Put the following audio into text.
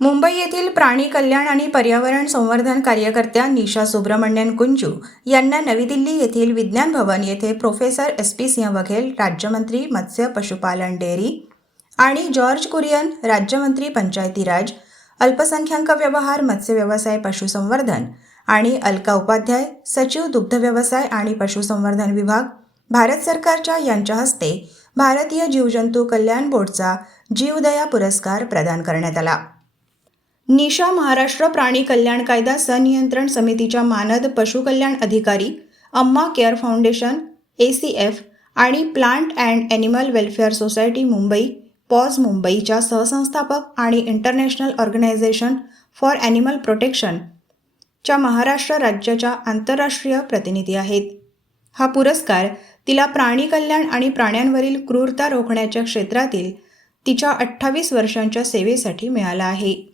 मुंबई येथील प्राणी कल्याण आणि पर्यावरण संवर्धन कार्यकर्त्या निशा सुब्रमण्यन कुंजू यांना नवी दिल्ली येथील विज्ञान भवन येथे professor S P Singh Baghel राज्यमंत्री मत्स्य पशुपालन डेअरी आणि जॉर्ज कुरियन राज्यमंत्री पंचायती राज अल्पसंख्याक व्यवहार मत्स्य व्यवसाय पशुसंवर्धन आणि अलका उपाध्याय सचिव दुग्ध व्यवसाय आणि पशुसंवर्धन विभाग भारत सरकारच्या यांच्या हस्ते भारतीय जीवजंतू कल्याण बोर्डचा जीवदया पुरस्कार प्रदान करण्यात आला. निशा महाराष्ट्र प्राणी कल्याण कायदा सनियंत्रण समितीच्या मानद पशुकल्याण अधिकारी Amma care foundation A C F आणि plant and animal welfare society Mumbai pause मुंबईच्या सहसंस्थापक आणि international organisation for animal protection च्या महाराष्ट्र राज्याच्या आंतरराष्ट्रीय प्रतिनिधी आहेत. हा पुरस्कार तिला प्राणी कल्याण आणि प्राण्यांवरील क्रूरता रोखण्याच्या क्षेत्रातील तिच्या अठ्ठावीस वर्षांच्या सेवेसाठी मिळाला आहे.